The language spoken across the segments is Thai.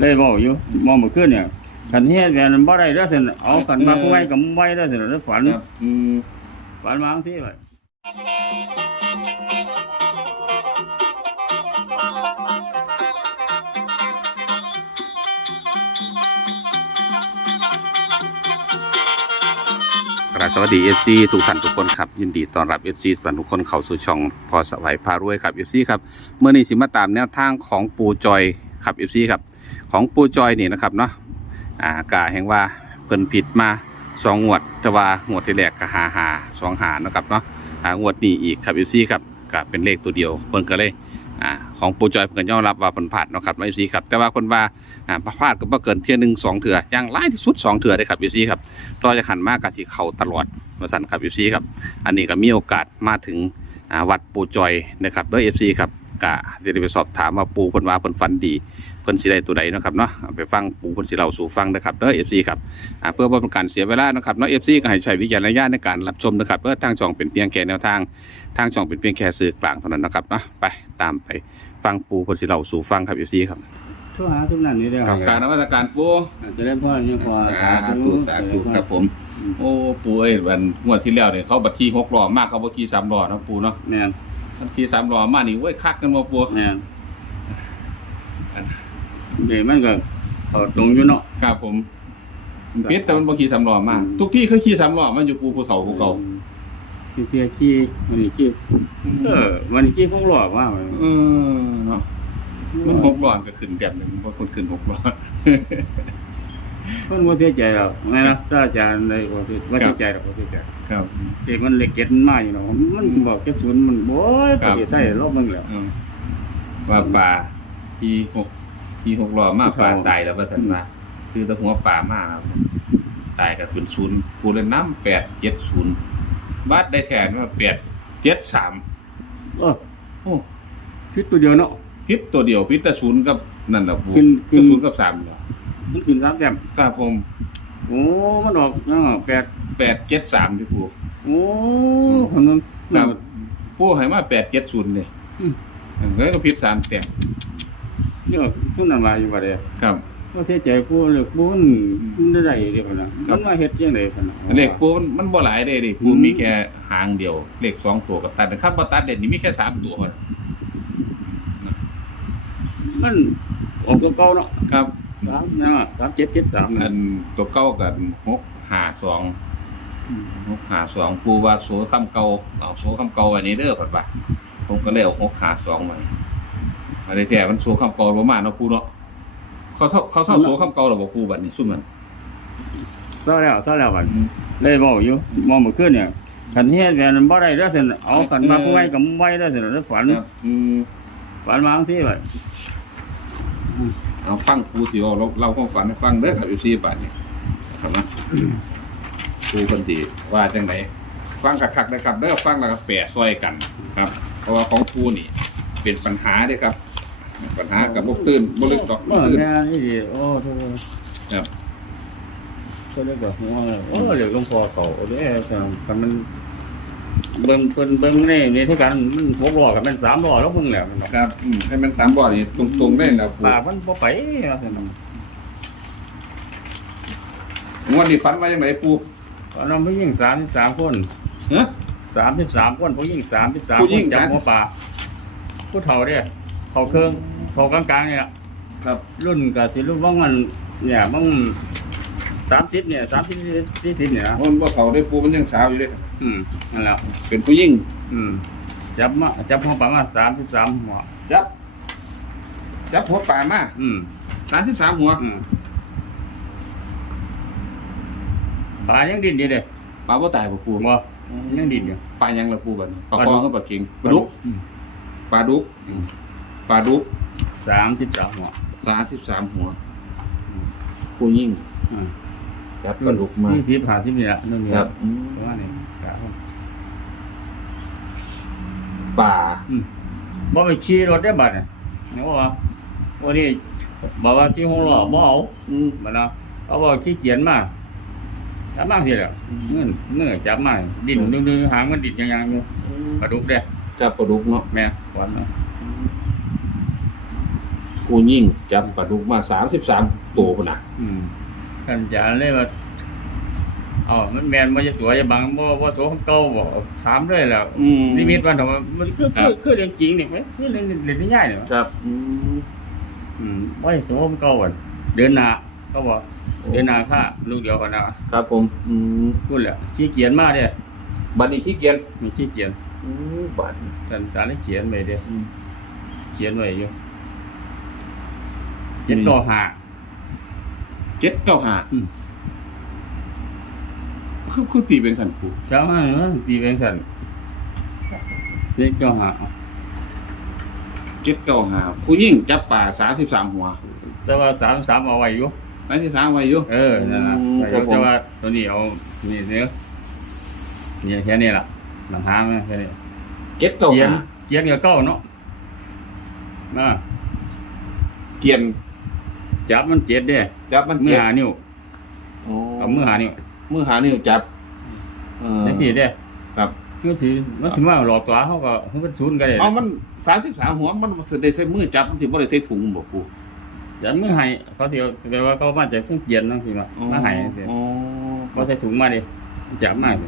เลยบอกอยู่มองเมื่อคืนเนี่ยคันเฮ็ดแบบนั้นบ่ได้เด้อซั่นเอาคันมาผู้ไว้กับไว้เด้อซั่นแล้วฝันครับอืมฝันมาจังซี่ไว้กราบสวัสดี FC ทุกท่านทุกคนครับ ยินดีต้อนรับ FC ทุกท่านทุกคนเข้าสู่ช่องพอสวัยพารวยครับ FC ครับเมื่อนี้สิมาตามแนวทางของปูจอยครับ FC ครับ ของปูจอยนี่นะครับเนาะอ่ากาแห่งว่าเพิ่นผิดมาสองงวดแต่ว่างวดที่แรกก็หาหาสองหานะครับเนาะอ่างวดนี้อีกครับ FC ครับก็เป็นเลขตัวเดียวเพิ่นก็เลยอ่าของปูจอยเพิ่นก็ยอมรับว่าเพิ่นพลาดเนาะครับ FC ครับแต่ว่าคนว่าอ่าพลาดก็บ่เกินเที่ยหนึ่งสองเถื่ออย่างหลายที่สุดสองเถื่อได้ครับ FC ครับต่อจะขันมากกับสิเข่าตลอดมาสันครับเอฟซีครับอันนี้ก็มีโอกาสมาถึงอ่าวัดปูจอยนะครับด้วยเอฟซีครับ กะสิได้ไปสอบถามว่าปูเพิ่นว่าเพิ่นฟันดีเพิ่นสิได้ตัวใดเนาะครับเนาะเอาไปฟังปูเพิ่นสิเล่าสู่ฟังนะครับเด้อเอฟซีครับอ่าเพื่อบ่เป็นการเสียเวลานะครับเนาะเอฟซีก็ให้ใช้วิจารณญาณในการรับชมนะครับเพื่อทางช่องเป็นเพียงแค่แนวทางทางช่องเป็นเพียงแค่สื่อกลางเท่านั้นนะครับเนาะไปตามไปฟังปูเพิ่นสิเล่าสู่ฟังครับเอฟซีครับโทรหาทุกนั้นนี่เด้อครับการนวัตการปูจะได้พ่อนี่พอสาธุสาธุครับผม โอ้ปูเอ้ยวันงวดที่แล้วเนี่ยเขาบัตรขี่หกล้อมากเขาบัตรขี่สามล้อเนาะปูเนาะแม่นบั ตรขี่สามล้อมานี่เว้ยคักกันมาปูแม่นเดี๋ยวมันก็เขาตรงอยู่เนาะครับผมพิษแต่มันบัตรขี่สามล้อมากทุกที่เขาขี่สามล้อมันอยู่ปูภูเขาภูเขาที่เสียขี้วันนี้ขี้เออวันนี้ขี้คงหลอกว่าเออเนาะมันหกล้อก็ขึ้นแบบหนึ่งเพราะคนขึ้นหกล้อ เพิ่นบ่เสียใจหรอกแม่นะถ้าอาจารย์ได้บ่เสียบ่เสียใจหรอกบ่เสียใจครับที่มันเล็กเก็ดมันมาอยู่เนาะมันบอกเก็บศูนย์มันโอ้ยครัประบเทศไทยรอบนึงแล้ว อืมว่าป่าขี่หกขี่หกล้อมากป่าตายแล้วว่าสันมาคือตะหัวป่ามากครับ ตายกับศูนย์ศูนย์ปูเล่นน้ำแปดเจ็ดศูนย์บาดได้แทนว่าแปดเจ็ดสามเออโอ้คิดตัวเดียวเนาะ พิษตัวเดียวพิษแต่ศูนย์กับนั่นแหละปูขึ้นขึ้นศูนย์กับสามเนาะ มันขึ้น3แต้มครับผมโอ้มันออกเนาะแปดแปดเจ็ดสามที่ปูโอ้คนนั้นครับปูให้มาแปดเจ็ดศูนย์เนี่ยอืม เฮ้ยก็พิษสามแต้มเนี่ยซุนนั้นว่าอยู่ว่าเด้ครับบ่เสียใจกูเลยกูมันมันได้ได้เด้พุ่นน่ะครัมับนมาเฮ็ดจังได๋พุ่นน่ะ เลขปูมันมันบ่หลายเด้ดิปูอืม มีแค่หางเดียว เลขสองตัวกับตัดแต่ครับบ่ตัดเด่นนี่มีแค่สามตัวเท่านั้นมันออกตัวเก่าเนาะครับ สามนะสามเจ็ดเจ็ดสามอันตัวเก้ากันหกหาสองหกหาสองปูว่าโซคำเก่าเอาโซคำเก่าอันนี้เด้อก่อนป่ะผมก็เลยเอาหกหาสองมาอันนี้แท้มันโซคำเก่าประมาณเนาะปูเนาะเขาเท่าเขาเท่าโซคำเก่าหรอบอกปูบัดนี้ซุ่มมันเศร้าแล้วเศร้าแล้วบัดเลยบอกอยู่มองเมื่อคืนเนี่ยคันเฮ็ดแบบนั้นบ่ได้เด้อซั่นเอาคันมาผู้ไว้กับไว้เด้อซั่นแล้วฝันครับอืมฝันมาจังซี่บัด เอาฟังปูสิเอาเราเราความฝันให้ฟังเด้อครับอยู่ซี่บัดนี้นะครับนะปูคนที่ว่าจังไหนฟังคักๆนะครับเด้อฟังแล้วก็แปะซอยกันครับ เพราะว่าของปูนี่ เป็นปัญหาเด้อครับ ปัญหากับบ่ตื่นบ่ลึกดอกบ่เมื่อตื่นแม่นี่ดิโอ้โธ่ครับก็เลยบอกว่าโอ้เดี๋ยวหลวงพ่อเขาเด้อคันมัน เบิ่งเพิ่นเบิ่งนี่นี่ที่กันมันหกล้อกับมันสามล้อแล้วเบิ่งแล้วมันบอกครับอืมให้มันสามบ่อนี่ตรงๆได้แล้วปูปากมันบ่ไปว่าซั่นน่ะงวดนี้ฝันว่าจังไดปูตอนนั้นผู้หญิง33คนฮะ33คนผู้หญิง33ผู้หญิงคนจับหัวปลาผู้เฒ่าเด้อเขาเครื่องเขากลางๆเนี่ย ครับรุ่นก็สิรุ่นว่ามันเนี่ยมัน สามสิบเนี่ยสามสิบสี่สิบเนี่ยนะมันบ่เขาได้ปูมันยังสาวอยู่เด้อืมนั่นแหละเป็นผู้หญิงอืมจับมาจับหัวปลามาสามสิบสามหัวจับ จับหัวป่ามาอืม33หัวอืมปลายังดิ้นอยู่เด้ปลาบ่ตายบ่ปูบ่ยังดิ้นอยู่ปลายังละปูบัดนี้ปลาปลาคดุอกกับปลาเค็งปลาดุกอืมปลาดุกปลาดุกสามสิบสามหัว33หัวผู้หญิงอืม จับปลาดุกมา สี่สิบห้าสิบนี่แหละนู่นนี่ครับอืมประมาณนี้ครับป่า อืมบ่ไปขี่รถได้บัดเนี่ยนี่ว่าวันนี้บอกว่าสี่หกล้อบ่เอาอืมมันนะเขาบอกขี้เกียจมากจับมากสิแหละเงื่อนเงื่อนจับมากดิ้นดึงๆหางมันดิ้นยังยังอยู่ปลาดุกเด้จับปลาดุกเนาะแม่ขวัญเนาะงผู้ยิ่งจับปลาดุกมาสามสิบสามตัวพุ่นน่ะอืม กันจานเลยว่าอ๋อมันแมนมันจะสวยจะบังบ่บ่โสของเก่าบ่ถามเลยแล้วอืมนิมิตมันถามว่ามันคือครัคืบอคือเรื่องจริงนี่ไหมคือเรื่องเรื่องที่ใหญ่เนี่ยครับอืมอืมบ่โสของเก่าอะเดินหน้าก็บอกเดินหน้าค่าลูกเดียวกันนะครับผม อืมพูดแหละขี้เกียจมากเด้บัดนี้ขี้เกียจมีขี้เกียจอืมบัดท่านจานได้เขียนไว้เด้อืมเขียนไว้อยู่เจ็ดต่อห้า เจ็ดเก้าห้าอืมคือคือตีเป็นขันปูเช้ามาเนาะตีเป็นสันเจ็ดต่อห้าเจ็ดเก้าห้าผู้ยิ่งจับปลาสามสิบสามหัวแต่ว่าสามสามเอาไว้อยู่สามสิบสามไว้อยู่ เออนั่นล่ะอืมไว้อครัยู่บผมแต่ว่าตัวนี้เอานี่เนื้อนี่แค่นี้ล่ะหลังหางนะแค่นี้เจ็ดเก้าเขียนห้าเขียนกับเก้าเนาะมาเกียน จับมันเจ็ดเด้จับมันมือเจ็ดหานิ้วโอ้เอามือหานิ้วมือหานิ้วจับเออ จังซี่เด้ครับคือสิมันสิมาหลอกตัวเขาก็คือมันศูนย์กันเลยเอามันสามสิบสามหัวมันสิได้ใช้มือจับมันสิบ่ได้ใช้ถุงบ่ปูจันมือให้เขาสิแปลว่าเขามาจากเครื่องเขียนเนาะสิมามาให้สิอ๋อเขาใส่ถุงมาดิจับมาสิ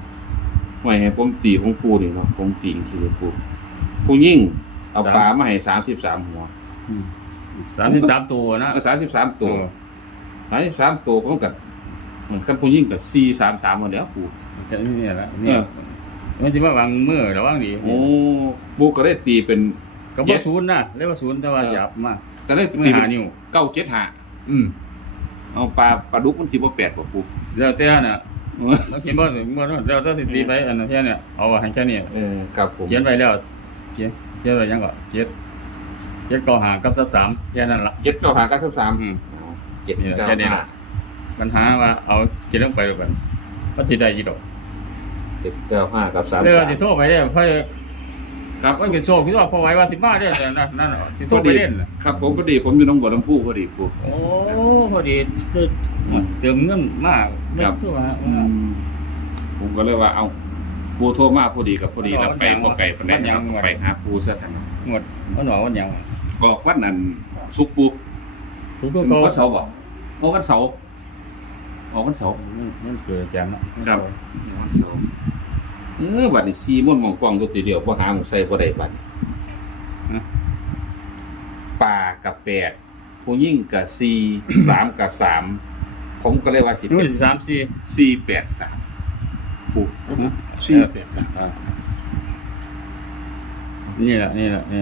ไม่ให้ผมตีของปูนี่เนาะผมตีคือปูผู้ยิ่งเอาปลามาให้สามสิบสามหัว สามสิบสามตัวนะสามสิบสามตัวเออสามสิบสามตัวผมกับเหมือนกันผู้ยิ่งกับสี่สามสามมาแล้วปูจะนี่แหละนี่มันสิมาวางมือระวังดีโอ้ปูก็ได้ตีเป็นก็บ่ศูนย์นะเรียกว่าศูนย์แต่ว่าจับมาก็ได้มืตีอเป็หานนิ้วเก้าเจ็ดห้าอืมเอาปลาปลาดุกมันทีว่าแปดกว่าปูแล้วแต่น่ะแล้วเขียนบ่ถึงบ่แล้วแต่สิตีไปอันนั้นแค่เนี่ยเอาให้แค่นี้เออครับผมเขียนไว้แล้วเขียนเขียนไว้ยังก็เจ็ด เจ็ดก็หากับสักสามแค่นั้นล่ะเจ็ดเก้าห้าเก้าสิบสามอืม เจ็ดนี่แหละเก้าแค่นี้ห้าล่ะ ปัญหาว่าเอาเขียนลงไปแล้วกันก็สิได้ยี่ดอกเจ็ดเก้าห้ากับสามเรื่องสามสิโทรไปได้ค่อยครับว่าสิโชคคิดว่าพอไว้ว่าสิมาได้แต่นั่นนั่นน่ะสิโทพรอไปดีเล่นน่ะครับผมพอดีผมอยู่หน้องบัวลำพูพอดีปูโอ้พอดีคือเติมเงินมากครับทั่วฮะผมก็เลยว่าเอาปูโทรมาพอดีกับพอดีแล้วไปพอไก่ปานใดวันหยังเราไปหาปูซะทัน หมดวันหนอวันหยังบอกวันนั้นสุกปูทุกคนก็วันเสาร์บอกโอ้วันเสาร์ออกวันเสาร์มันเกิดแจมเนาะครับ วันเสาร์เออบัดนี้ซีม่วนมองกล้องตัวเดียวบ่หาหมูใส่บ่ได้บัดนี้ปลากับแปดผู้ยิ่งกับซี สามกับสามผมก็เลยว่าสินู่เป็นนสามสี่สี่แปดสามปูสี่แปดสาม นี่แหละนี่แหละนี่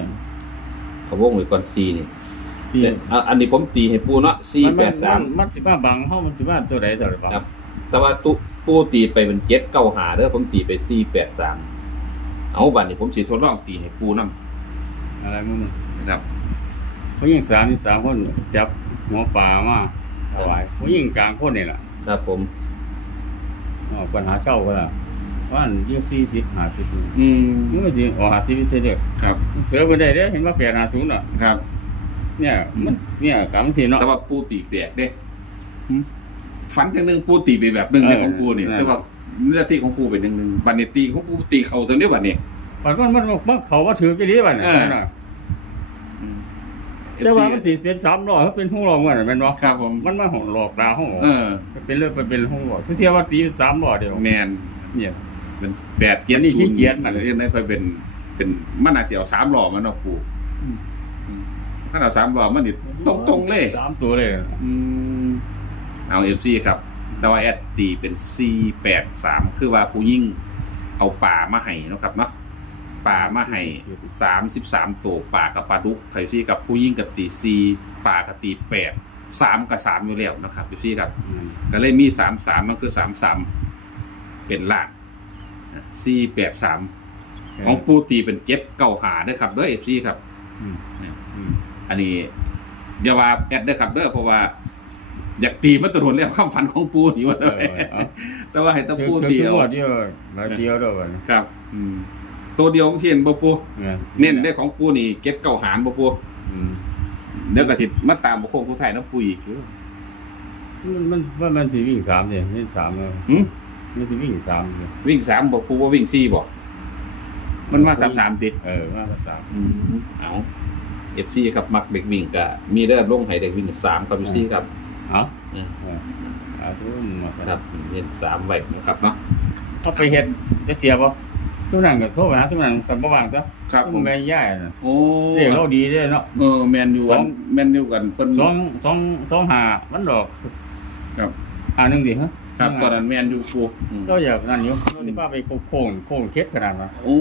เขาวงไว้ก่อนซีนี่สี่แต่อะอันนี้ผมตีให้ปูเนาะสี่แปดสามมันสิมาบังเฮามันสิมาตัวใดตัวใดบังครับ แต่ว่าตุปูตีไปเป็นเจ็ดเก้าหาเด้อผมตีไปสี่แปดสามเอาบัดนี้ผมสิทดลองตีให้ปูนํอะไรมึงนะครับ ผู้หญิงสามนี่สามคนจับหัวปลามาถวายผู้หญิงกลางคนนี่แหละครับผมอ๋อปัญหาเช่าก็ล่ะ ว่าอันยี่สี่สิบห้าสิบนี่อืมมันสิอ๋อห้าสิบเสียเด็กครับเผื่อไปได้เด้อเห็นว่าแปดห้าศูนย์อะครับ เนี่ยมันเนี่ยกำสิเนาะแต่ว่าปูตีแปลกเด้หืม ฝันจังหนึงปูตีไปแบบหนึงในเออของปูนี่นั่นแต่ว่าเนื้อที่ของปูเป็นหนึงหนึงบัดนี้ตีของปูตีเข้าตรงนี้บัดนี้ปัจจุบันมันมันเขาว่าถือกี่ดีบ้านี่เออ น่ะแต่ว่ามันสิเป็นสามร้อยเขาเป็นห้องรองกันแม่นบ่ครับผมมันมาหหลอกดาวห้องเออเป็นเรื่องไปเป็นห้องรอทุกเที่ยวว่าตีเป็นสามร้อยเดียวแมนเนี่ย เป็นแปดเกียรอันนี้ขี้เกียจมันเรียนได้ค่อยเป็นเป็นมันน่าสิเอาสามหล่อมันเนาะปูถ้าเอาสามหล่อมันนี่ตรงตรงๆเลย สามตัวเลย อืมเอาเอฟซีครับ แต่ว่าแอดตีเป็นซีแปดสามคือว่าผู้ยิ่งเอาป่ามาให้เนาะครับเนาะป่ามาให้สามสิบสามตัวป่ากับปลาดุกไข่ซี่กับผู้ยิ่งกับตีซีป่ากับตีแปดสามกับสามอยู่แล้วนะครับเอฟซีครับอืมก็เลยมีสามสามมันคือสามสามเป็นล่า งซีแปดสามของปูตีเป็นเจ็ดเก้าหาเด้อครับเด้อเอฟซีครับอืมอืมอันนี้อย่าว่าแอดเด้อครับเด้อเพราะว่า อยากตีมาตรวจแล้วความฝันของปูนี่ว่าเออเอาแต่ว่าให้แตะปูคือเดียวคือเดียวมาเดียวเด้อบัดนี้ครับ อืม ตัวเดียวของเทียนบ่ปูเนี่ยเน้นได้ของปูนี่เก็ตเก้าหารบ่ปูอืมเดี๋ยวกระติดมาตามบ่โค้งผู้ไทยน้ำปูอีกอยู่มันมันว่ามันสิวิ่งสามเนี่ยนี่สามเลยหึ มันสิวิ่งสามเนี่ยวิ่งสามบ่ปูว่าวิ่งสี่บ่มันมาสามสามติเออมาสามอืมเอาฟซีครับมักเด็กวิ่งก็มีเริ่มลงให้เด็กวิ่งสามครับเอฟซีครับเอ้าเออเออเอาทุกมาครับเห็นสามไว้นะครับเนาะเขาไปเฮ็ดจะเสียบ่ทุกนั้นก็โทรไปหาทุกนั้นกันบ่ว่างจ้ะครับผทุมกแม่ย่ายน่ะโอ้เรียกเราดีเด้เนาะเออแมนอยู่กันสองแมนอยู่กันเพิ่นสองสองสองหามันดอก ครับหาหนึงดิฮะ ครับตอนนั้นแมนอยู่ปูอืมก็อยากนั่นอยู่เราที่ป้าไปโค้งโค้งเค็ดขนาดนั้น โอ้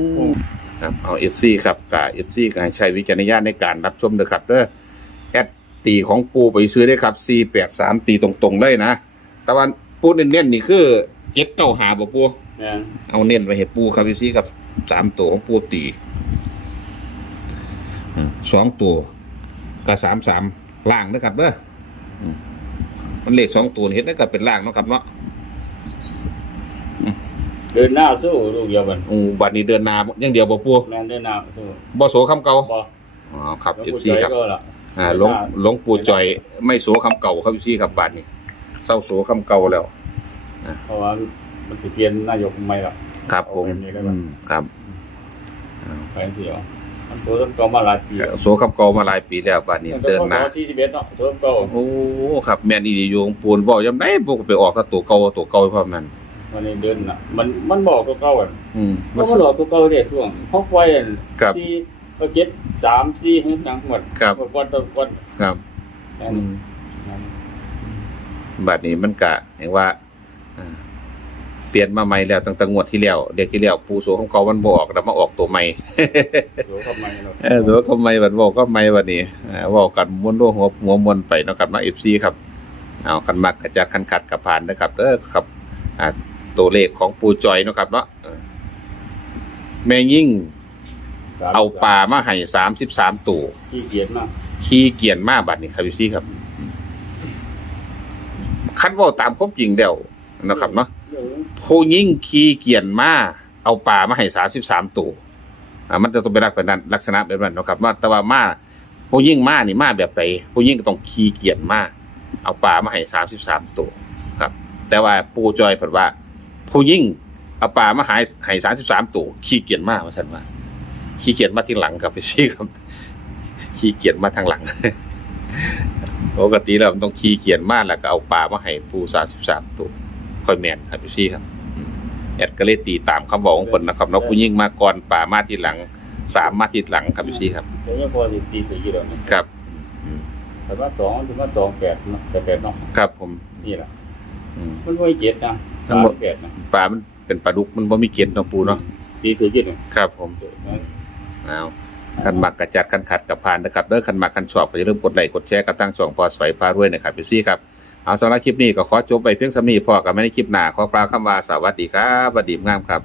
ครับเอา FC ครับกับ FC ก็ให้ใช้วิจารณญาณในการรับชมเด้อครับเด้อแอดตีของปูไปซื้อได้ครับ483ตีตรงๆเลยนะ แต่ว่าปูเน้นๆนี่คือเจ็ดเก้าหาบ่ปูแม่นเอาเน้นไปเห็ดปูครับ FC ครับสามตัวของปูตีอืมสองตัวก็สามสามล่างนะครับเด้ออืมมันเลขสองตัวนี่เห็นแล้วก็เป็นล่างเนาะครับเนาะ เดินหน้าสู้ลูกเดียวกันโอ้บัดนี้เดินหนาอย่างเดียวบ่ปูแม่นเดินหน้าสู้บ่โสคำเก่าบ่อ๋อครับแล้วเอฟกูซีใจครับ ก็ล่ะ อ่าหลวงหลวงปู่จอยไม่โสคำเก่าครับเอฟซีครับบัดนี้เศร้าโสคำเก่าแล้ว เพราะว่ามันสิเปลี่ยนนายกใหม่ล่ะ ครับผมเอาแบบนี้ได้ไหม อืมครับไปเสียวมันตัวต้นกอมาหลายปีแล้วโสคำเก่ามาหลายปีแล้วบัดนี้เดินหน้า สี่สิบเอ็ดเนาะตัวต้นกอโอ้ครับแม่นอีดีอยู่หลวงปู่บ่ยำได้บ่ก็ไปออกกับตัวเก่าตัวเก่าเพราะมัน มันนี่เดินน่ะ มันมันบอกตัวเก่าอะอืมมันก็หลอกตัวเก่าเด็ดช่วงฮอกไว้อันครับสี่เอาเจ็ดสามสี่หึจังหมดครับวันตัววันครับนั่นอืมบัดนี้มันก็เห็นว่าอ่า เปลี่ยนมาใหม่แล้วตั้งแต่งวดที่แล้วเด็กที่แล้วปู่โสคำเก่ามันบ่ออกแล้วมาออกตัวใหม่เดี๋ยวเข้ามาเนาะเออถือว่าเขาไม่บันบอกก็ไม่วันนี้เออบอกกันม้วนด้วยหัวหัวมวนไปเนาะครับมาเอฟซีครับ เอาคันมักกระจากคันขัดกับผ่านนะครับเออครับอ่า ตัวเลขของปูจอยเนาะครับเนาะเออแม่ยิ่งเอาปลามาให้สามสิบสามตัวขี้เกียจมากขี้เกียจมาบัดนี้ครับพี่ซีครับ คันเว่าตามความจริงเดียวนะครับเนาะเรื่องผู้ยิ่งขี้เกียจมาเอาปลามาให้สามสิบสามตัวอ่ามันจะต้องเป็นลักษณะลักษณะแบบนั้นเนาะครับว่าแต่ว่ามาผู้ยิ่งมานี่มาแบบไปผู้ยิ่งก็ต้องขี้เกียจมาเอาปลามาให้สามสิบสามตัวครับ แต่ว่าปูจอยเผดว่า ผู้ยิ่งเอาปลามาใหายให้สามสิบสามตัวขี้เกียจมากว่าสันว่าขี้เกียจมาที่หลังครับพี่ซี่ครับ ขี้เกียจมาทางหลังปกติแล้วมันต้องขี้เกียจมากแล้วก็เอาปลามาให้ปูสามสิบสามตัวค่อยแมนครับพี่ซี่ครับแอดก็เลยตีตามคำบอกของคนนะครับเนาะผู้ยิ่งมาก่อนป่ามาทีหลังสามมาทีหลังครับพี่ซี่ครับแต่ไม่พอสิตีสี่ยี่ดอกนี่ครับอืมแต่ว่าสองถึงว่าสองแปดเนาะแต่แปดเนาะครับผมนี่แหละอืมมันไม่เจ็ดนะ ทั้สางมหมดแปดนะปลามันเป็นปลาดุกมันบ่มีเกล็ดเนาะปูเนาะตีสี่ยี่ดอกครับ ผมเอาคันมักกระจัดคันขัดกับพานนะครับเด้อคันมักคันชอบก็อย่าลืมกดไลค์กดแชร์กับตั้งช่องพอสไฟพารวยนะครับพี่ซี่ครับเอาสำหรับคลิปนี้ก็ขอจบไปเพียงสำนี้พอกับไม่ในคลิปหน้าขอกล่าวคำว่าสวัสดีครับสวัสดีงามครับ